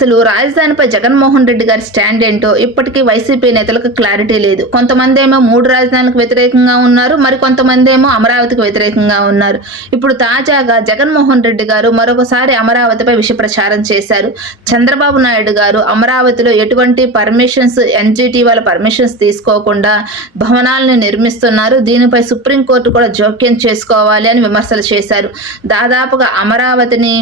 అసలు రాజధానిపై జగన్మోహన్ రెడ్డి గారి స్టాండ్ ఏంటో ఇప్పటికీ వైసీపీ నేతలకు క్లారిటీ లేదు. కొంతమంది ఏమో మూడు రాజధానులకు వ్యతిరేకంగా ఉన్నారు మరి కొంతమంది ఏమో అమరావతికి వ్యతిరేకంగా ఉన్నారు. ఇప్పుడు తాజాగా జగన్మోహన్ రెడ్డి గారు మరొకసారి అమరావతిపై విష ప్రచారం చేశారు. చంద్రబాబు నాయుడు గారు అమరావతిలో ఎటువంటి పర్మిషన్స్ ఎన్జిటి వాళ్ళ పర్మిషన్స్ తీసుకోకుండా భవనాలను నిర్మిస్తున్నారు. దీనిపై సుప్రీంకోర్టు కూడా జోక్యం చేసుకోవాలి అని విమర్శలు చేశారు. దాదాపుగా అమరావతిని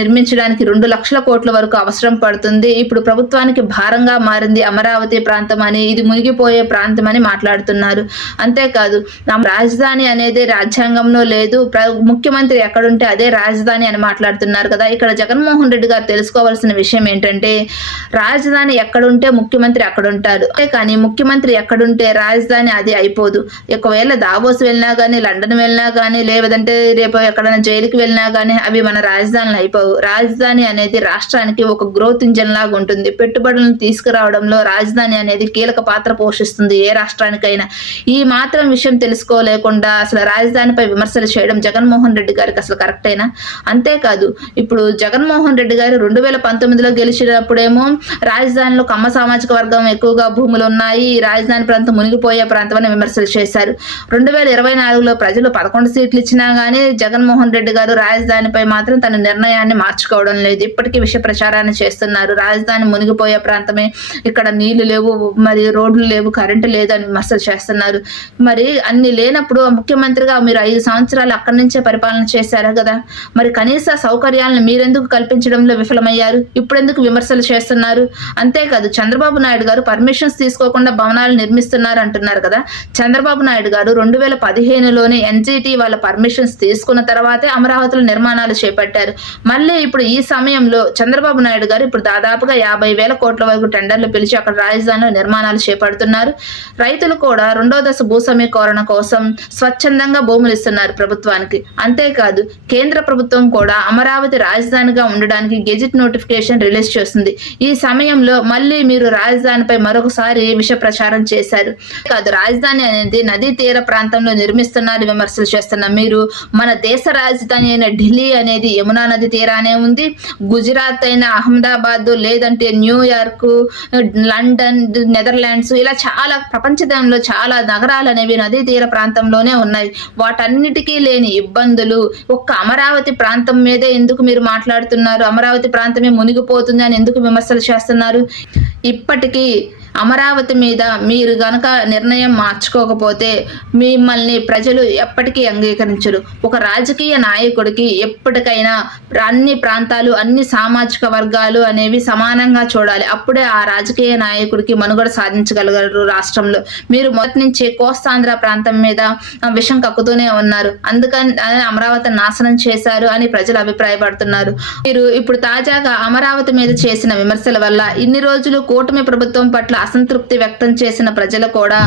నిర్మించడానికి రెండు లక్షల కోట్ల వరకు అవసరం పడుతుంది. ఇప్పుడు ప్రభుత్వానికి భారంగా మారింది అమరావతి ప్రాంతం అని ఇది మునిగిపోయే ప్రాంతం అని మాట్లాడుతున్నారు. అంతేకాదు నా రాజధాని అనేది రాజ్యాంగంలో లేదు. ప్ర- ముఖ్యమంత్రి ఎక్కడుంటే అదే రాజధాని అని మాట్లాడుతున్నారు కదా. ఇక్కడ జగన్మోహన్ రెడ్డి గారు తెలుసుకోవాల్సిన విషయం ఏంటంటే రాజధాని ఎక్కడుంటే ముఖ్యమంత్రి అక్కడ ఉంటారు కానీ ముఖ్యమంత్రి ఎక్కడుంటే రాజధాని అది అయిపోదు. ఒకవేళ దావోస్ వెళ్ళినా కానీ లండన్ వెళ్ళినా కానీ లేదంటే రేపు ఎక్కడైనా జైలుకి వెళ్ళినా కానీ అవి మన రాజధానులు అయిపోవు. రాజధాని అనేది రాష్ట్రానికి ఒక గ్రోత్ ఇంజన్ లాగా ఉంటుంది. పెట్టుబడులను తీసుకురావడంలో రాజధాని అనేది కీలక పాత్ర పోషిస్తుంది. ఏ రాష్ట్రానికైనా. ఈ మాత్రం విషయం తెలుసుకోలేకుండా అసలు రాజధానిపై విమర్శలు చేయడం జగన్మోహన్ రెడ్డి గారికి అసలు కరెక్టేనా అంతేకాదు ఇప్పుడు జగన్మోహన్ రెడ్డి గారు రెండు వేల పంతొమ్మిదిలో గెలిచినప్పుడేమో రాజధానిలో కమ్మ సామాజిక వర్గం ఎక్కువగా భూములు ఉన్నాయి. ఈ రాజధాని ప్రాంతం మునిగిపోయే ప్రాంతం అని విమర్శలు చేశారు. రెండు వేల ఇరవై నాలుగులో ప్రజలు పదకొండు సీట్లు ఇచ్చినా కానీ జగన్మోహన్ రెడ్డి గారు రాజధానిపై మాత్రం తన నిర్ణయాన్ని మార్చుకోవడం లేదు. ఇప్పటికీ విష ప్రచారాన్ని చేస్తున్నారు. రాజధాని మునిగిపోయే ప్రాంతమే. ఇక్కడ నీళ్ళు లేవు మరి రోడ్లు లేవు కరెంటు లేదు అని విమర్శలు చేస్తున్నారు. మరి అన్ని లేనప్పుడు ముఖ్యమంత్రిగా మీరు ఐదు సంవత్సరాలు అక్కడి నుంచే పరిపాలన చేశారు కదా? మరి కనీస సౌకర్యాలను మీరెందుకు కల్పించడంలో విఫలమయ్యారు? ఇప్పుడెందుకు విమర్శలు చేస్తున్నారు? అంతేకాదు చంద్రబాబు నాయుడు గారు పర్మిషన్స్ తీసుకోకుండా భవనాలు నిర్మిస్తున్నారు అంటున్నారు కదా? చంద్రబాబు నాయుడు గారు రెండు వేల పదిహేనులోనే ఎన్జిటి వాళ్ళ పర్మిషన్స్ తీసుకున్న తర్వాతే అమరావతిలో నిర్మాణాలు చేపట్టారు. మళ్ళీ ఇప్పుడు ఈ సమయంలో చంద్రబాబు నాయుడు గారు ఇప్పుడు దాదాపుగా యాభై వేల కోట్ల వరకు టెండర్లు పిలిచి అక్కడ రాజధానిలో నిర్మాణాలు చేపడుతున్నారు. రైతులు కూడా రెండో దశ భూ సమీకరణ కోసం స్వచ్ఛందంగా భూములు ఇస్తున్నారు ప్రభుత్వానికి. అంతేకాదు కేంద్ర ప్రభుత్వం కూడా అమరావతి రాజధానిగా ఉండడానికి గెజిట్ నోటిఫికేషన్ రిలీజ్ చేస్తుంది. ఈ సమయంలో మళ్ళీ మీరు రాజధానిపై మరొకసారి విష ప్రచారం చేశారు. కాదు రాజధాని అనేది నదీ తీర ప్రాంతంలో నిర్మిస్తున్నారు విమర్శలు చేస్తున్న మీరు మన దేశ రాజధాని అయిన ఢిల్లీ అనేది యమునా నది తీరానే ఉంది గుజరాత్ అయిన అహ్మదాబాద్ లేదంటే న్యూయార్క్ లండన్ నెదర్లాండ్స్ ఇలా చాలా ప్రపంచంలో చాలా నగరాలు అనేవి నదీ తీర ప్రాంతంలోనే ఉన్నాయి. వాటన్నిటికీ లేని ఇబ్బందులు. ఒక్క అమరావతి ప్రాంతం మీదే ఎందుకు మీరు మాట్లాడుతున్నారు? అమరావతి ప్రాంతమే మునిగిపోతుంది అని ఎందుకు విమర్శలు చేస్తున్నారు? ఇప్పటికీ అమరావతి మీద మీరు గనక నిర్ణయం మార్చుకోకపోతే మిమ్మల్ని ప్రజలు ఎప్పటికీ అంగీకరించరు. ఒక రాజకీయ నాయకుడికి ఎప్పటికైనా అన్ని ప్రాంతాలు అన్ని సామాజిక వర్గాలు అనేవి సమానంగా చూడాలి. అప్పుడే ఆ రాజకీయ నాయకుడికి మనుగడ సాధించగలగరు రాష్ట్రంలో. మీరు మొదటి నుంచి కోస్తాంధ్ర ప్రాంతం మీద విషం కక్కుతూనే ఉన్నారు. అందుకని అమరావతి నాశనం చేశారు అని ప్రజలు అభిప్రాయపడుతున్నారు. మీరు ఇప్పుడు తాజాగా అమరావతి మీద చేసిన విమర్శల వల్ల ఇన్ని రోజులు కూటమి ప్రభుత్వం పట్ల అసంతృప్తి వ్యక్తం చేసిన ప్రజలు కూడా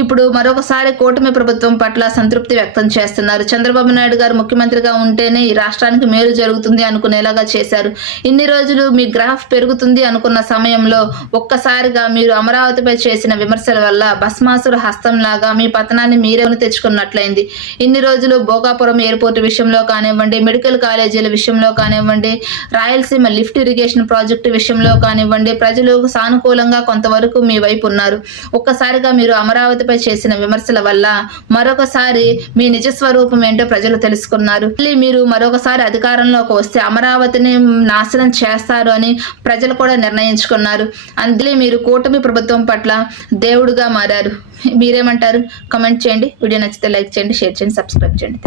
ఇప్పుడు మరొకసారి కూటమి ప్రభుత్వం పట్ల సంతృప్తి వ్యక్తం చేస్తున్నారు. చంద్రబాబు నాయుడు గారు ముఖ్యమంత్రిగా ఉంటేనే ఈ రాష్ట్రానికి మేలు జరుగుతుంది అనుకునేలాగా చేశారు. ఇన్ని రోజులు మీ గ్రాఫ్ పెరుగుతుంది అనుకున్న సమయంలో ఒక్కసారిగా మీరు అమరావతిపై చేసిన విమర్శల వల్ల భస్మాసుర హస్తంలాగా మీ పతనాన్ని మీరే తెచ్చుకున్నట్లయింది. ఇన్ని రోజులు భోగాపురం ఎయిర్పోర్ట్ విషయంలో కానివ్వండి మెడికల్ కాలేజీల విషయంలో కానివ్వండి రాయలసీమ లిఫ్ట్ ఇరిగేషన్ ప్రాజెక్టు విషయంలో కానివ్వండి ప్రజలు సానుకూలంగా కొంతవరకు మీ వైపు ఉన్నారు. ఒక్కసారిగా మీరు అమరావతిపై చేసిన విమర్శల వల్ల మరొకసారి మీ నిజ స్వరూపం ఏంటో ప్రజలు తెలుసుకున్నారు. మళ్ళీ మీరు మరొకసారి అధికారంలోకి వస్తే అమరావతిని నాశనం చేస్తారు అని ప్రజలు కూడా నిర్ణయించుకున్నారు. అందులో మీరు కూటమి ప్రభుత్వం పట్ల దేవుడుగా మారారు. మీరేమంటారు? కమెంట్ చేయండి. వీడియో నచ్చితే లైక్ చేయండి షేర్ చేయండి సబ్స్క్రైబ్ చేయండి.